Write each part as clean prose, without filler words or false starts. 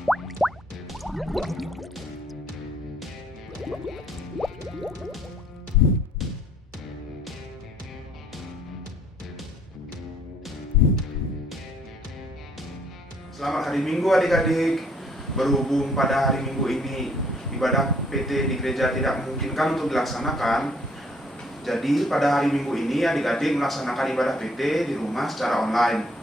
Selamat hari Minggu adik-adik. Berhubung pada hari Minggu ini ibadah PT di gereja tidak memungkinkan untuk dilaksanakan, jadi pada hari Minggu ini adik-adik melaksanakan ibadah PT di rumah secara online.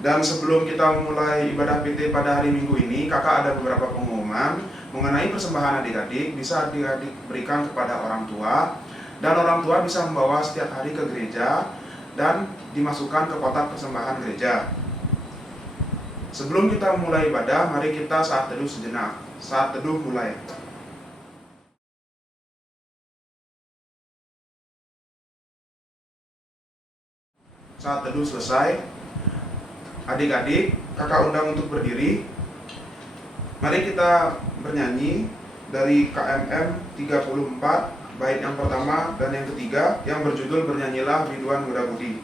Dan sebelum kita memulai ibadah PT pada hari Minggu ini, kakak ada beberapa pengumuman mengenai persembahan adik-adik. Bisa adik-adik berikan kepada orang tua, dan orang tua bisa membawa setiap hari ke gereja dan dimasukkan ke kotak persembahan gereja. Sebelum kita memulai ibadah, mari kita saat teduh sejenak. Saat teduh mulai. Saat teduh selesai, adik-adik, kakak undang untuk berdiri. Mari kita bernyanyi dari KMM 34, bait yang pertama dan yang ketiga, yang berjudul Bernyanyilah Biduan Muda Budi.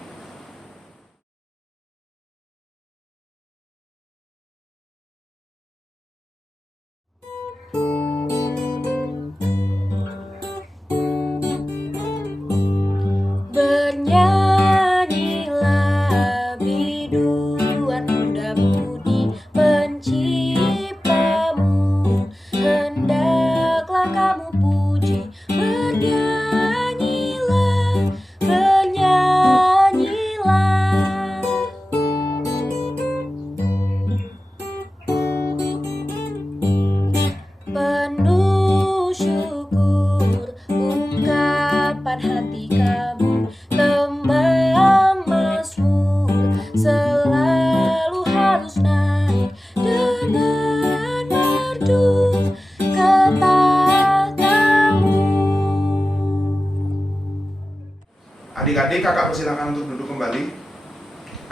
Bernyanyilah biduan muda budi penciptamu, hendaklah kamu puji. Bernyanyilah, bernyanyilah. Penuh syukur ungkapan hati kamu, tembang mazmur selalu harus naik dengan merdu ke tahtamu. Adik-adik, kakak persilakan untuk duduk kembali.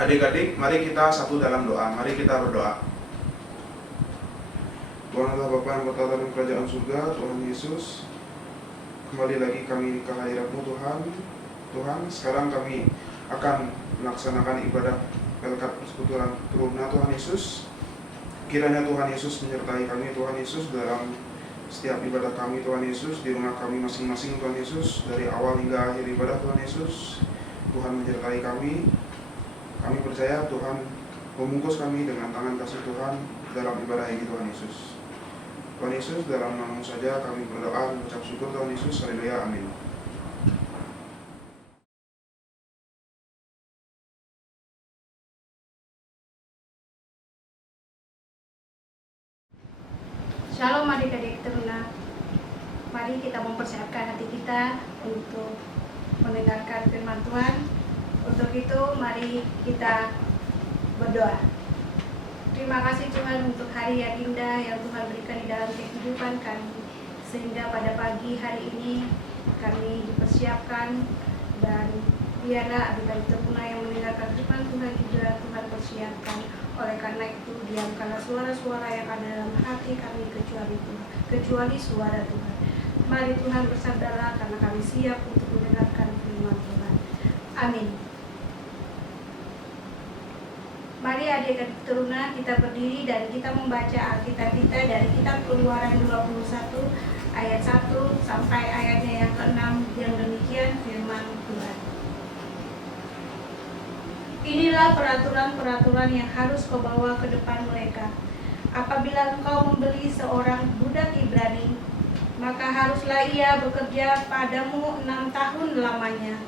Adik-adik, mari kita satu dalam doa. Mari kita berdoa. Tuhan Allah Bapa yang bertata dalam kerajaan surga, Tuhan Yesus, kembali lagi kami ke hadirat-Mu Tuhan. Tuhan, sekarang kami akan melaksanakan ibadah Pelkat Persekutuan Teruna Tuhan Yesus. Kiranya Tuhan Yesus menyertai kami, Tuhan Yesus, dalam setiap ibadah kami, Tuhan Yesus, di rumah kami masing-masing, Tuhan Yesus, dari awal hingga akhir ibadah, Tuhan Yesus. Tuhan menyertai kami. Kami percaya Tuhan membungkus kami dengan tangan kasih Tuhan dalam ibadah ini, Tuhan Yesus. Tuhan Yesus, dalam nama-Mu saja kami berdoa dan mengucap syukur, Tuhan Yesus. Haleluya, amin. Shalom adik-adik teruna. Mari kita mempersiapkan hati kita untuk mendengarkan firman Tuhan. Untuk itu mari kita berdoa. Terima kasih Tuhan untuk hari yang indah yang Tuhan berikan di dalam kehidupan kami, sehingga pada pagi hari ini kami dipersiapkan, dan biarlah adik-adik teruna yang mendengarkan firman Tuhan juga Tuhan persiapkan. Oleh karena itu, diamkanlah suara-suara yang ada dalam hati kami kecuali suara Tuhan. Mari Tuhan bersabdalah, karena kami siap untuk mendengarkan firman Tuhan. Amin. Mari adik-adik teruna kita berdiri dan kita membaca Alkitab kita dari kitab Keluaran 21 ayat 1 sampai ayatnya yang ke-6, yang demikian firman Tuhan. Inilah peraturan-peraturan yang harus kau bawa ke depan mereka. Apabila engkau membeli seorang budak Ibrani, maka haruslah ia bekerja padamu 6 tahun lamanya.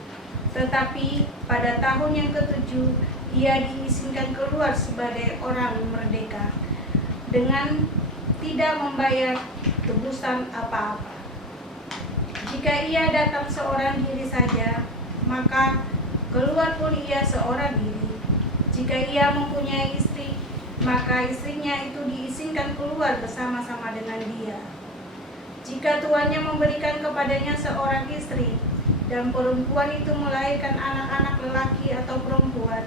Tetapi pada tahun yang ke-7 ia diizinkan keluar sebagai orang merdeka dengan tidak membayar tebusan apa-apa. Jika ia datang seorang diri saja, maka keluar pun ia seorang diri. Jika ia mempunyai istri, maka istrinya itu diizinkan keluar bersama-sama dengan dia. Jika tuannya memberikan kepadanya seorang istri, dan perempuan itu melahirkan anak-anak lelaki atau perempuan,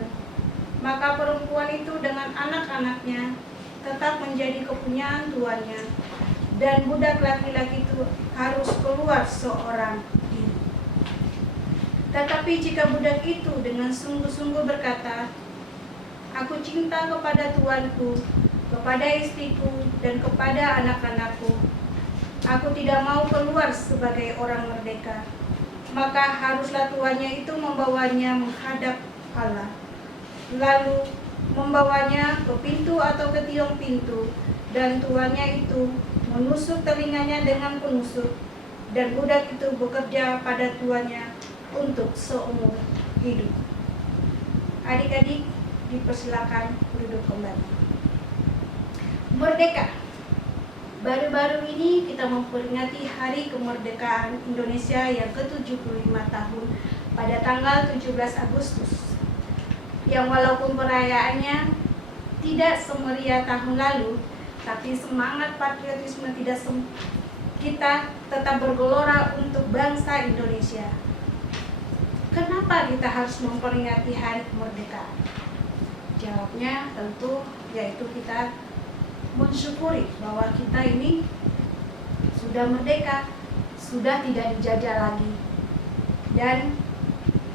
maka perempuan itu dengan anak-anaknya tetap menjadi kepunyaan tuannya, dan budak laki-laki itu harus keluar seorang diri. Tetapi jika budak itu dengan sungguh-sungguh berkata, "Aku cinta kepada tuanku," kepada istriku, dan kepada anak-anakku. Aku tidak mau keluar sebagai orang merdeka. Maka haruslah tuannya itu membawanya menghadap Allah, lalu membawanya ke pintu atau ke tiang pintu, dan tuannya itu menusuk telinganya dengan penusuk, dan budak itu bekerja pada tuannya untuk seumur hidup. Adik-adik, dipersilakan duduk kembali. Merdeka. Baru-baru ini kita memperingati Hari Kemerdekaan Indonesia yang ke-75 tahun pada tanggal 17 Agustus. Yang walaupun perayaannya tidak semeriah tahun lalu, tapi semangat patriotisme kita tetap bergelora untuk bangsa Indonesia. Kenapa kita harus memperingati Hari Kemerdekaan? Jawabnya tentu yaitu kita mensyukuri bahwa kita ini sudah merdeka, sudah tidak dijajah lagi, dan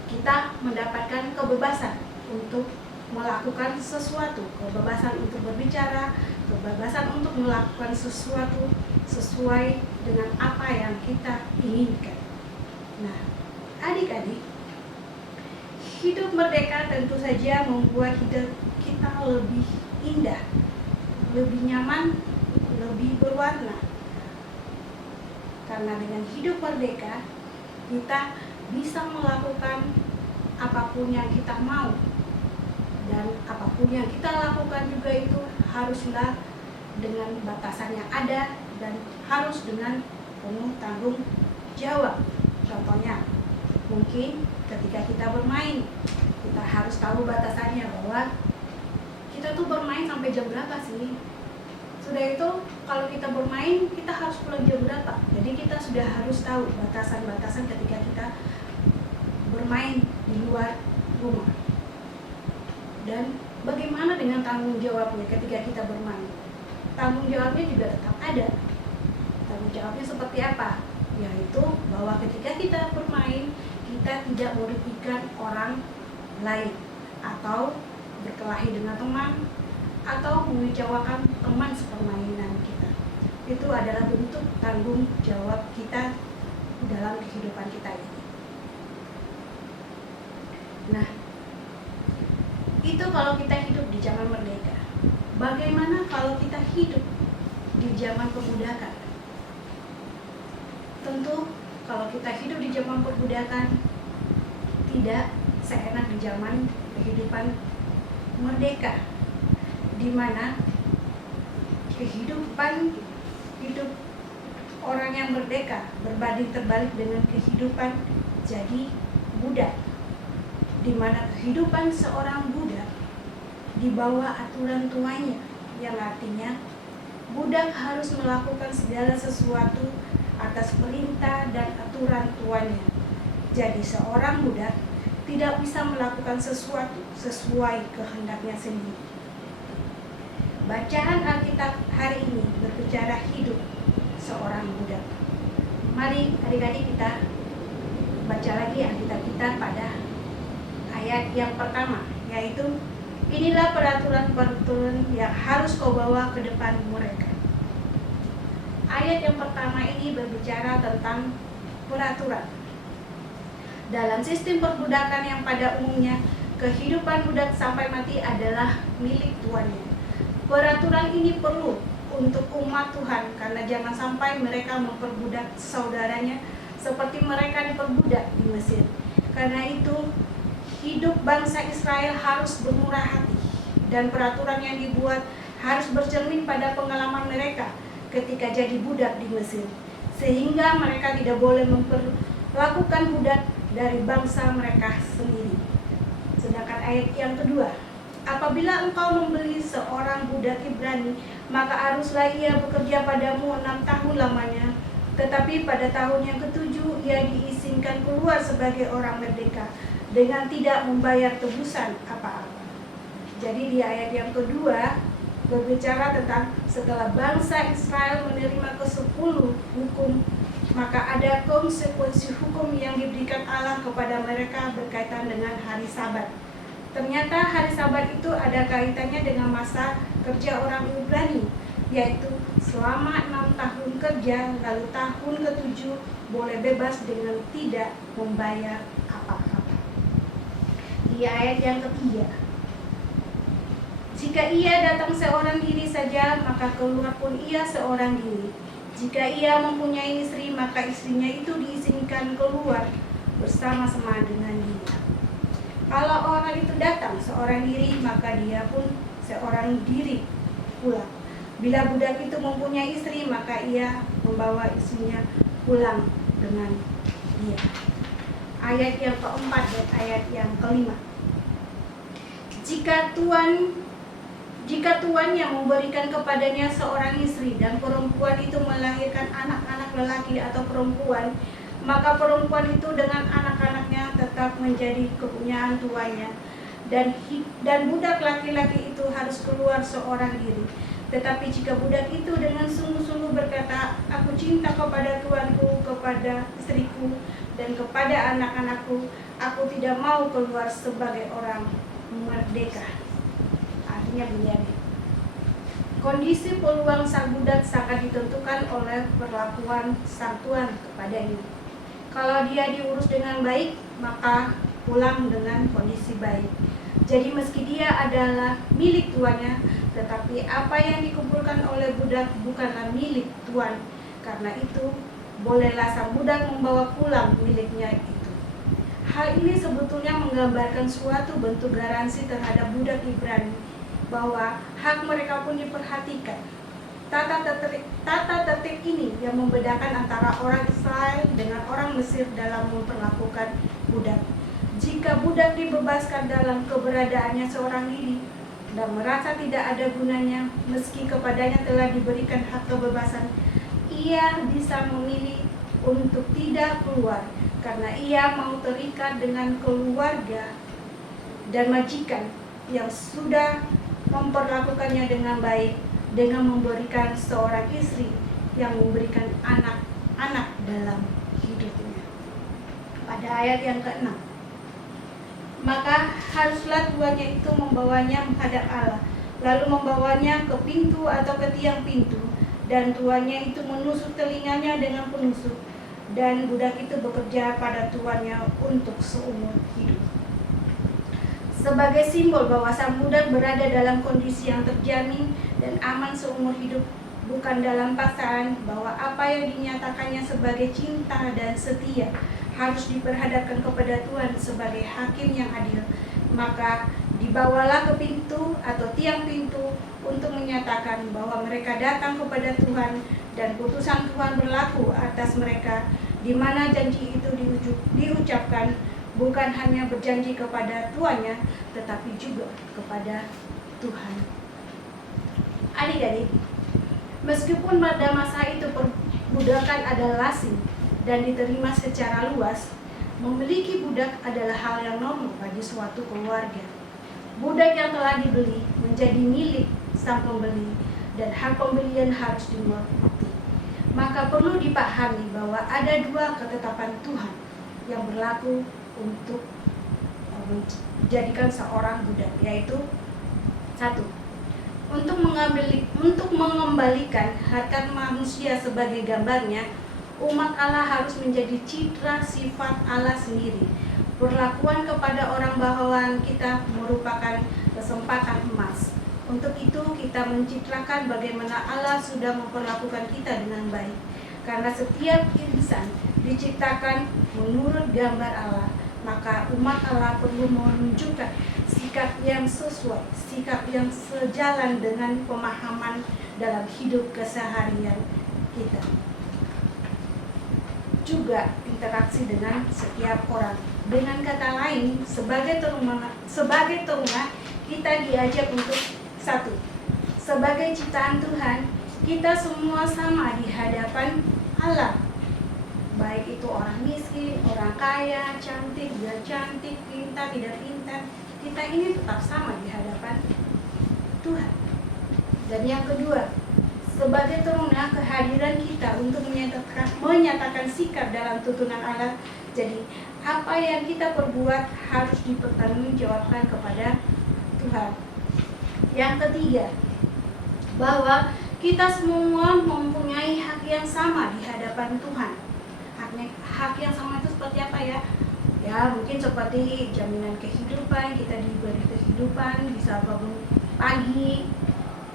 kita mendapatkan kebebasan untuk melakukan sesuatu, kebebasan untuk berbicara, kebebasan untuk melakukan sesuatu sesuai dengan apa yang kita inginkan. Nah, adik-adik, hidup merdeka tentu saja membuat hidup kita lebih indah, lebih nyaman, lebih berwarna. Karena dengan hidup merdeka, kita bisa melakukan apapun yang kita mau. Dan apapun yang kita lakukan juga itu haruslah dengan batasan yang ada dan harus dengan penuh tanggung jawab. Contohnya, mungkin ketika kita bermain, kita harus tahu batasannya bahwa kita tuh bermain sampai jam berapa sih? Sudah itu, kalau kita bermain, kita harus pulang jam berapa? Jadi kita sudah harus tahu batasan-batasan ketika kita bermain di luar rumah. Dan bagaimana dengan tanggung jawabnya ketika kita bermain? Tanggung jawabnya juga tetap ada. Tanggung jawabnya seperti apa? Yaitu bahwa ketika kita bermain, kita tidak merugikan orang lain atau berkelahi dengan teman atau mengecewakan teman sepermainan kita. Itu adalah bentuk tanggung jawab kita dalam kehidupan kita ini. Nah, itu kalau kita hidup di zaman merdeka. Bagaimana kalau kita hidup di zaman perbudakan? Tentu kalau kita hidup di zaman perbudakan tidak seenak di zaman kehidupan merdeka, di mana kehidupan hidup orang yang merdeka berbanding terbalik dengan kehidupan jadi budak, di mana kehidupan seorang budak di bawah aturan tuannya, yang artinya budak harus melakukan segala sesuatu atas perintah dan aturan tuannya. Jadi seorang budak tidak bisa melakukan sesuatu sesuai kehendaknya sendiri. Bacaan Alkitab hari ini berbicara hidup seorang budak. Mari adik-adik kita baca lagi Alkitab kita pada ayat yang pertama, yaitu inilah peraturan-peraturan yang harus kau bawa ke depan mereka. Ayat yang pertama ini berbicara tentang peraturan. Dalam sistem perbudakan yang pada umumnya, kehidupan budak sampai mati adalah milik tuannya. Peraturan ini perlu untuk umat Tuhan karena jangan sampai mereka memperbudak saudaranya seperti mereka diperbudak di Mesir. Karena itu, hidup bangsa Israel harus bermurah hati dan peraturan yang dibuat harus bercermin pada pengalaman mereka ketika jadi budak di Mesir, sehingga mereka tidak boleh memperlakukan budak dari bangsa mereka sendiri. Sedangkan ayat yang kedua, apabila engkau membeli seorang budak Ibrani, maka haruslah ia bekerja padamu 6 tahun lamanya. Tetapi pada tahun yang ketujuh ia diizinkan keluar sebagai orang merdeka dengan tidak membayar tebusan apa-apa. Jadi di ayat yang kedua berbicara tentang setelah bangsa Israel menerima ke-10 hukum, maka ada konsekuensi hukum yang diberikan Allah kepada mereka berkaitan dengan hari Sabat. Ternyata hari Sabat itu ada kaitannya dengan masa kerja orang Ibrani, yaitu selama 6 tahun kerja, lalu tahun ke-7 boleh bebas dengan tidak membayar apa-apa. Di ayat yang ketiga, jika ia datang seorang diri saja, maka keluar pun ia seorang diri. Jika ia mempunyai istri, maka istrinya itu diizinkan keluar bersama-sama dengan dia. Kalau orang itu datang seorang diri, maka dia pun seorang diri pulang. Bila budak itu mempunyai istri, maka ia membawa istrinya pulang dengan dia. Ayat yang keempat dan ayat yang kelima. Jika tuannya memberikan kepadanya seorang istri dan perempuan itu melahirkan anak-anak lelaki atau perempuan, maka perempuan itu dengan anak-anaknya tetap menjadi kepunyaan tuannya, dan budak laki-laki itu harus keluar seorang diri. Tetapi jika budak itu dengan sungguh-sungguh berkata, aku cinta kepada tuanku, kepada istriku, dan kepada anak-anakku, aku tidak mau keluar sebagai orang merdeka. Artinya begini, kondisi peluang sang budak sangat ditentukan oleh perlakuan sang tuan kepadanya. Kalau dia diurus dengan baik, maka pulang dengan kondisi baik. Jadi meski dia adalah milik tuannya, tetapi apa yang dikumpulkan oleh budak bukanlah milik tuan. Karena itu, bolehlah sang budak membawa pulang miliknya itu. Hal ini sebetulnya menggambarkan suatu bentuk garansi terhadap budak Ibrani, bahwa hak mereka pun diperhatikan. Tata tertib ini yang membedakan antara orang Israel dengan orang Mesir dalam memperlakukan budak. Jika budak dibebaskan dalam keberadaannya seorang diri dan merasa tidak ada gunanya, meski kepadanya telah diberikan hak kebebasan, ia bisa memilih untuk tidak keluar karena ia mau terikat dengan keluarga dan majikan yang sudah memperlakukannya dengan baik, dengan memberikan seorang istri yang memberikan anak-anak dalam hidupnya. Pada ayat yang ke-6, maka haruslah tuannya itu membawanya menghadap Allah, lalu membawanya ke pintu atau ke tiang pintu, dan tuannya itu menusuk telinganya dengan penusuk, dan budak itu bekerja pada tuannya untuk seumur hidup. Sebagai simbol bahwa sang budak berada dalam kondisi yang terjamin dan aman seumur hidup, bukan dalam paksaan, bahwa apa yang dinyatakannya sebagai cinta dan setia harus diperhadapkan kepada Tuhan sebagai hakim yang adil, maka dibawalah ke pintu atau tiang pintu untuk menyatakan bahwa mereka datang kepada Tuhan dan putusan Tuhan berlaku atas mereka, di mana janji itu diucapkan bukan hanya berjanji kepada tuannya, tetapi juga kepada Tuhan. Adik-adik, meskipun pada masa itu perbudakan adalah lazim dan diterima secara luas, memiliki budak adalah hal yang normal bagi suatu keluarga. Budak yang telah dibeli menjadi milik sang pembeli dan hak pembelian harus dimengerti. Maka perlu dipahami bahwa ada dua ketetapan Tuhan yang berlaku untuk menjadikan seorang budak, yaitu satu, untuk mengembalikan harkat manusia sebagai gambarnya, umat Allah harus menjadi citra sifat Allah sendiri. Perlakuan kepada orang bawahan kita merupakan kesempatan emas. Untuk itu kita mencitrakan bagaimana Allah sudah memperlakukan kita dengan baik. Karena setiap insan diciptakan menurut gambar Allah, maka umat Allah perlu menunjukkan sikap yang sesuai, sikap yang sejalan dengan pemahaman dalam hidup keseharian kita. Juga interaksi dengan setiap orang. Dengan kata lain, sebagai teruna kita diajak untuk satu, sebagai ciptaan Tuhan, kita semua sama di hadapan Allah. Baik itu orang miskin, orang kaya, cantik, tidak cantik, pintar, tidak pintar, kita ini tetap sama di hadapan Tuhan. Dan yang kedua, sebagai teruna, kehadiran kita untuk menyatakan sikap dalam tuntunan Allah. Jadi, apa yang kita perbuat harus dipertanggungjawabkan kepada Tuhan. Yang ketiga, bahwa kita semua mempunyai hak yang sama di hadapan Tuhan. Hak yang sama itu seperti apa ya? Ya mungkin seperti jaminan kehidupan, kita diberi kehidupan, bisa bangun pagi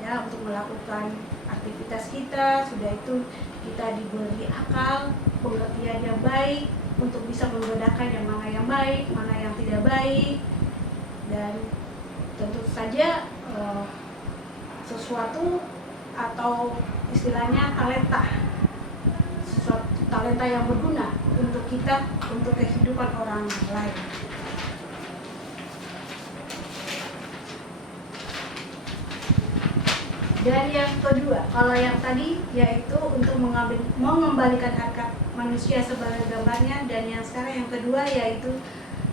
ya untuk melakukan aktivitas kita. Sudah itu kita diberi akal, pengertian yang baik untuk bisa membedakan yang mana yang baik, mana yang tidak baik. Dan tentu saja sesuatu atau istilahnya talenta yang berguna untuk kita, untuk kehidupan orang lain. Dan yang kedua, kalau yang tadi yaitu untuk mengembalikan harkat manusia sebagai gambarnya, dan yang sekarang yang kedua yaitu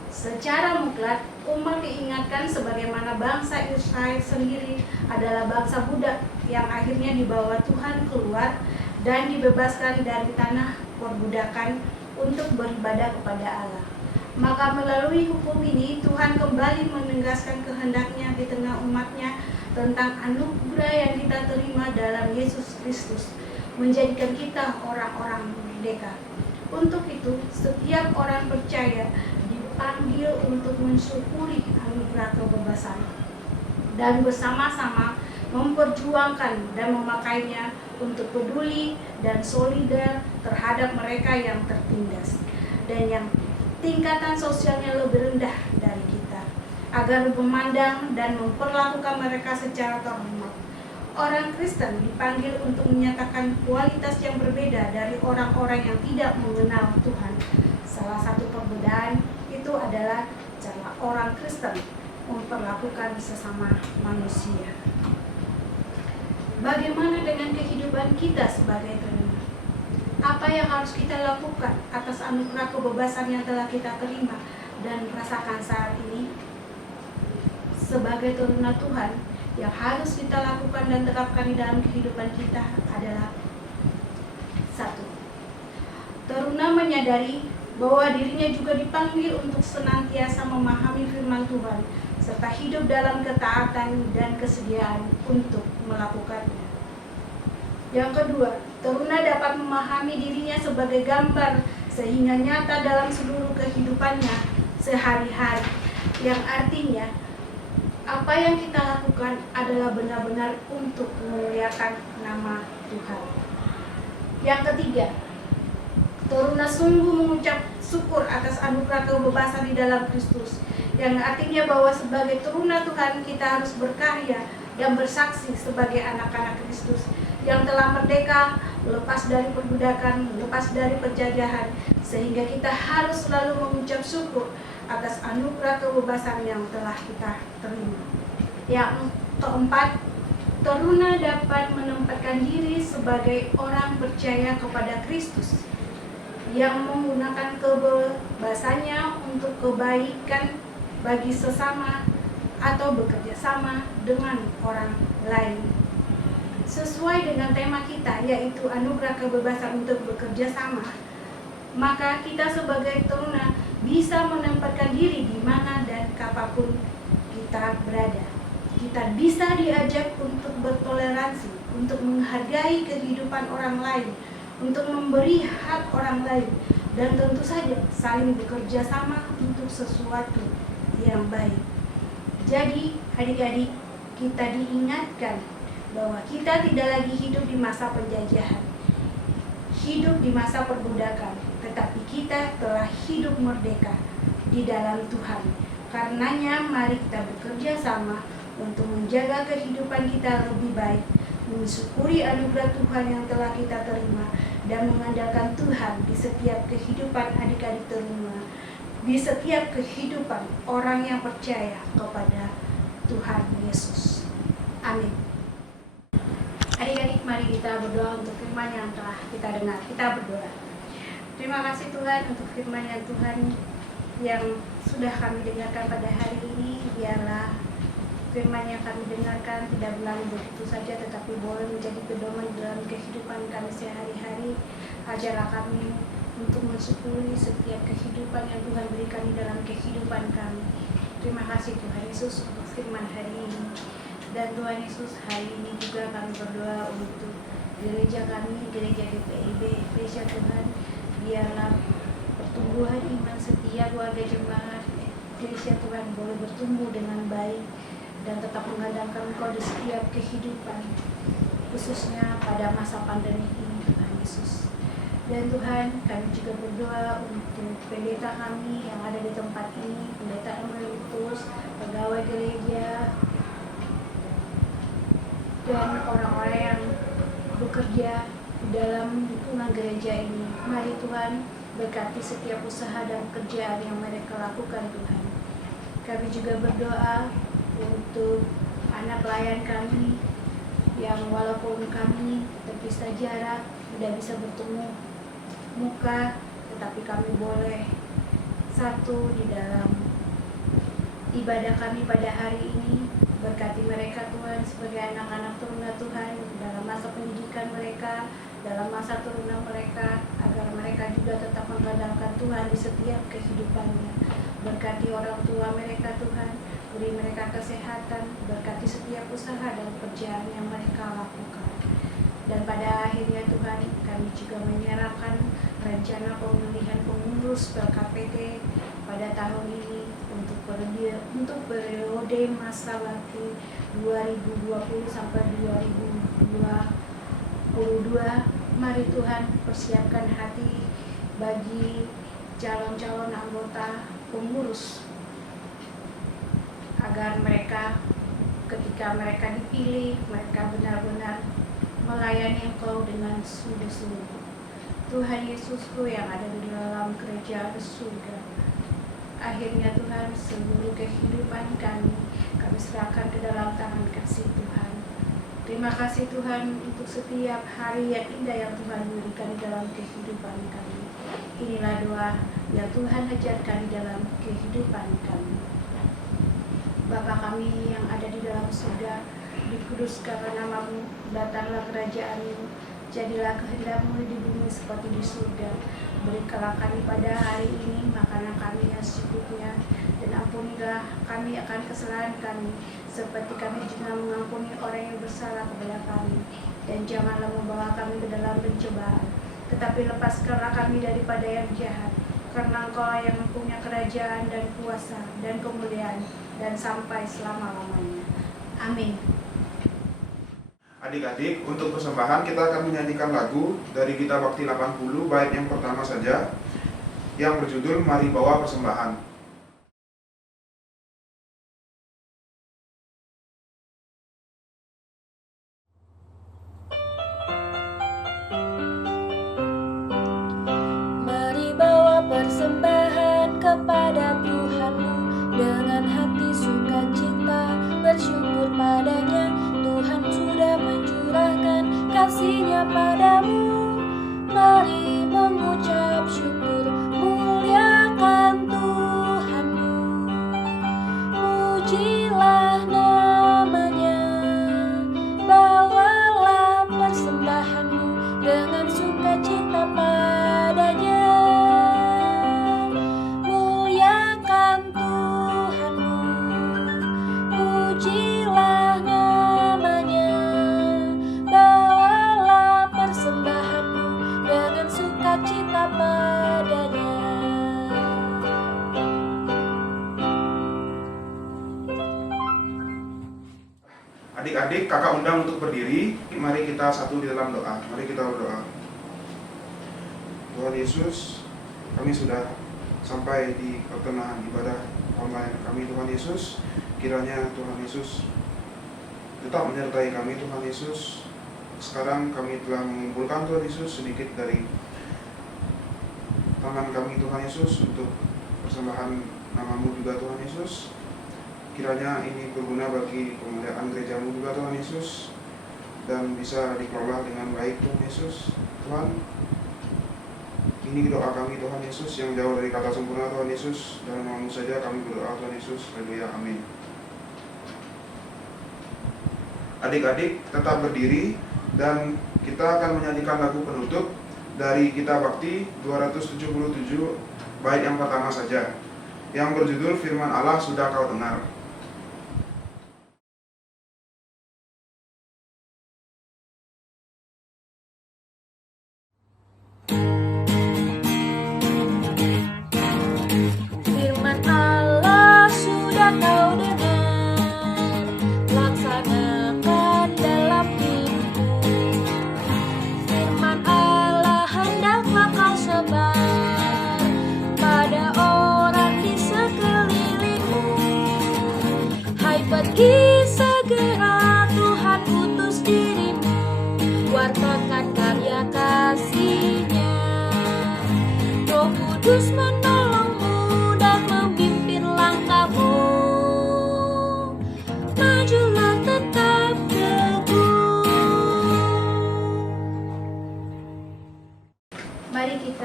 secara mutlak umat diingatkan sebagaimana bangsa Israel sendiri adalah bangsa budak yang akhirnya dibawa Tuhan keluar dan dibebaskan dari tanah perbudakan untuk beribadah kepada Allah. Maka melalui hukum ini Tuhan kembali menegaskan kehendaknya di tengah umatnya tentang anugerah yang kita terima dalam Yesus Kristus, menjadikan kita orang-orang merdeka. Untuk itu, setiap orang percaya dipanggil untuk mensyukuri anugerah kebebasan dan bersama-sama memperjuangkan dan memakainya untuk peduli dan solidar terhadap mereka yang tertindas dan yang tingkatan sosialnya lebih rendah dari kita, agar memandang dan memperlakukan mereka secara terhormat. Orang Kristen dipanggil untuk menyatakan kualitas yang berbeda dari orang-orang yang tidak mengenal Tuhan. Salah satu perbedaan itu adalah cara orang Kristen memperlakukan sesama manusia. Bagaimana dengan kehidupan kita sebagai terima? Apa yang harus kita lakukan atas anugerah kebebasan yang telah kita terima dan rasakan saat ini? Sebagai teruna Tuhan, yang harus kita lakukan dan terapkan di dalam kehidupan kita adalah: 1. Teruna menyadari bahwa dirinya juga dipanggil untuk senantiasa memahami firman Tuhan serta hidup dalam ketaatan dan kesediaan untuk melakukannya. Yang kedua, teruna dapat memahami dirinya sebagai gambar sehingga nyata dalam seluruh kehidupannya sehari-hari, yang artinya apa yang kita lakukan adalah benar-benar untuk memuliakan nama Tuhan. Yang ketiga, teruna sungguh mengucap syukur atas anugerah kebebasan di dalam Kristus, yang artinya bahwa sebagai teruna Tuhan kita harus berkarya dan bersaksi sebagai anak-anak Kristus yang telah merdeka, lepas dari perbudakan, lepas dari penjajahan, sehingga kita harus selalu mengucap syukur atas anugerah kebebasan yang telah kita terima. Yang keempat, teruna dapat menempatkan diri sebagai orang percaya kepada Kristus yang menggunakan kebebasannya untuk kebaikan bagi sesama atau bekerja sama dengan orang lain. Sesuai dengan tema kita, yaitu anugerah kebebasan untuk bekerja sama, maka kita sebagai teruna bisa menempatkan diri di mana dan kapanpun kita berada. Kita bisa diajak untuk bertoleransi, untuk menghargai kehidupan orang lain, untuk memberi hak orang lain, dan tentu saja saling bekerja sama untuk sesuatu yang baik. Jadi adik-adik, kita diingatkan bahwa kita tidak lagi hidup di masa penjajahan, hidup di masa perbudakan, tetapi kita telah hidup merdeka di dalam Tuhan. Karenanya mari kita bekerja sama untuk menjaga kehidupan kita lebih baik, mensyukuri anugerah Tuhan yang telah kita terima, dan mengandalkan Tuhan di setiap kehidupan adik-adik terima, di setiap kehidupan orang yang percaya kepada Tuhan Yesus. Amin. Adik-adik, mari kita berdoa untuk firman yang telah kita dengar. Kita berdoa. Terima kasih Tuhan untuk firman yang Tuhan yang sudah kami dengarkan pada hari ini. Biarlah firman yang kami dengarkan tidak berlalu begitu saja, tetapi boleh menjadi pedoman dalam kehidupan kami sehari-hari. Ajarlah kami untuk mensyukuri setiap kehidupan yang Tuhan berikan di dalam kehidupan kami. Terima kasih Tuhan Yesus untuk firman hari ini. Dan Tuhan Yesus, hari ini juga kami berdoa untuk gereja kami, gereja GPIB Indonesia Tuhan. Biarlah pertumbuhan iman setiap warga jemaat Indonesia Tuhan boleh bertumbuh dengan baik dan tetap mengandalkan Engkau di setiap kehidupan, khususnya pada masa pandemi ini Tuhan Yesus. Dan Tuhan, kami juga berdoa untuk pendeta kami yang ada di tempat ini, pendeta emeritus, pegawai gereja, dan orang-orang yang bekerja di dalam lingkungan gereja ini. Mari Tuhan, berkati setiap usaha dan pekerjaan yang mereka lakukan Tuhan. Kami juga berdoa untuk anak pelayan kami yang walaupun kami terpisah jarak, tidak bisa bertemu muka, tetapi kami boleh satu di dalam ibadah kami pada hari ini. Berkati mereka Tuhan sebagai anak-anak teruna Tuhan dalam masa pendidikan mereka, dalam masa teruna mereka, agar mereka juga tetap mengandalkan Tuhan di setiap kehidupannya. Berkati orang tua mereka Tuhan, beri mereka kesehatan, berkati setiap usaha dan pekerjaan yang mereka lakukan. Dan pada akhirnya Tuhan, kami juga menyerahkan rencana pemilihan pengurus PLKPT pada tahun ini untuk periode masa bakti 2020 sampai 2022. Mari Tuhan, persiapkan hati bagi calon-calon anggota pengurus, agar mereka ketika mereka dipilih, mereka benar-benar melayani Engkau dengan sungguh-sungguh. Tuhan Yesusku yang ada di dalam kerajaan surga, akhirnya Tuhan, seluruh kehidupan kami serahkan ke dalam tangan kasih Tuhan. Terima kasih Tuhan untuk setiap hari yang indah yang Tuhan berikan di dalam kehidupan kami. Inilah doa yang Tuhan ajarkan di dalam kehidupan kami. Bapa kami yang ada di dalam surga, dikuduskanlah nama-Mu, datanglah kerajaan-Mu, jadilah kehendak-Mu di bumi seperti di surga. Berikanlah kami pada hari ini makanan kami yang secukupnya, dan ampunilah kami akan kesalahan kami, seperti kami juga mengampuni orang yang bersalah kepada kami. Dan janganlah membawa kami ke dalam pencobaan, tetapi lepaskanlah kami daripada yang jahat. Karena Engkau yang mempunyai kerajaan dan kuasa dan kemuliaan dan sampai selama-lamanya. Amin. Adik-adik, untuk persembahan kita akan menyanyikan lagu dari Gita Bakti 80, bait yang pertama saja, yang berjudul Mari Bawa Persembahan. Mari bawa persembahan kepada Tuhanmu dengan hati sukacita, bersyukur padanya. Tuhan sudah mencurahkan kasih-Nya padamu. Mari mengucap syukur, muliakan Tuhanmu. Pujilah namanya, bawalah persembahanmu dengan sukacita padanya. Muliakan Tuhanmu, pujilah namanya, bawalah persembahanmu dengan sukacita padanya. Adik-adik, kakak undang untuk berdiri. Mari kita satu di dalam doa. Mari kita berdoa. Tuhan Yesus, kami sudah sampai di pertengahan ibadah online kami. Tuhan Yesus, kiranya Tuhan Yesus tetap menyertai kami. Tuhan Yesus, sekarang kami telah mengumpulkan Tuhan Yesus sedikit dari tangan kami Tuhan Yesus untuk persembahan nama-Mu juga Tuhan Yesus. Kiranya ini berguna bagi kemuliaan gereja-Mu juga Tuhan Yesus, dan bisa dikelola dengan baik Tuhan Yesus. Tuhan, ini doa kami Tuhan Yesus yang jauh dari kata sempurna Tuhan Yesus. Dalam nama-Mu saja kami berdoa Tuhan Yesus. Haleluya, amin. Adik-adik tetap berdiri, dan kita akan menyanyikan lagu penutup dari Gita Bakti 277, bait yang pertama saja, yang berjudul Firman Allah Sudah Kau Dengar.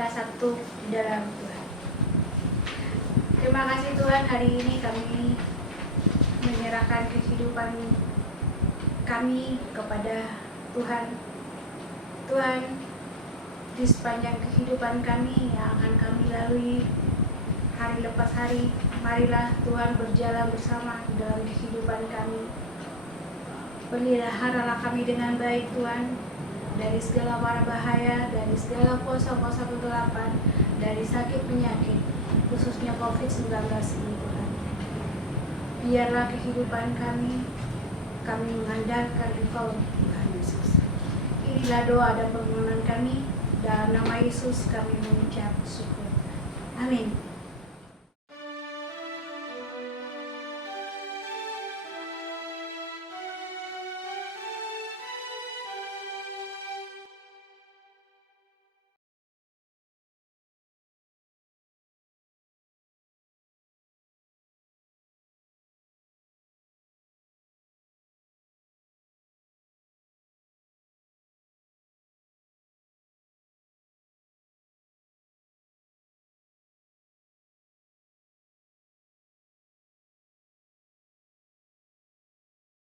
kita satu di dalam Tuhan. Terima kasih Tuhan, hari ini kami menyerahkan kehidupan kami kepada Tuhan. Tuhan, di sepanjang kehidupan kami yang akan kami lalui hari lepas hari, marilah Tuhan berjalan bersama dalam kehidupan kami. Peliharalah kami dengan baik Tuhan, dari segala mara bahaya, dari segala kuasa-kuasa kegelapan, dari sakit penyakit, khususnya COVID-19 ini Tuhan. Biarlah kehidupan kami mengandalkan Engkau Tuhan Yesus. Inilah doa dan permohonan kami, dalam nama Yesus kami mengucap syukur. Amin.